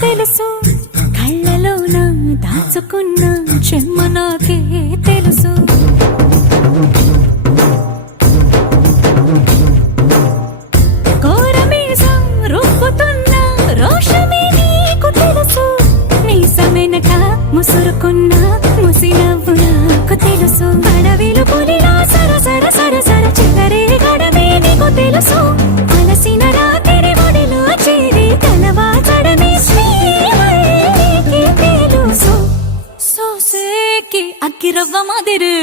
తెలుసు కళ్ళలోన దాచుకున్న చెమ్మ నాకే తెలుసు కోరమీసం రుక్కుతున్న రోషమే నీకు తెలుసు మీసమెనక ముసురుకున్న ముసి నవ్వు నాకు తెలుసు అడవిలు పులిలా సరసర సరసర చిలరే గడమే నీకు తెలుసు అలసిన రాత్రి ఒడిలో చేరి తలవాచడమే శ్రీవల్లికి తెలుసు సోసేకి అక్కిరవ్వ మాదిరి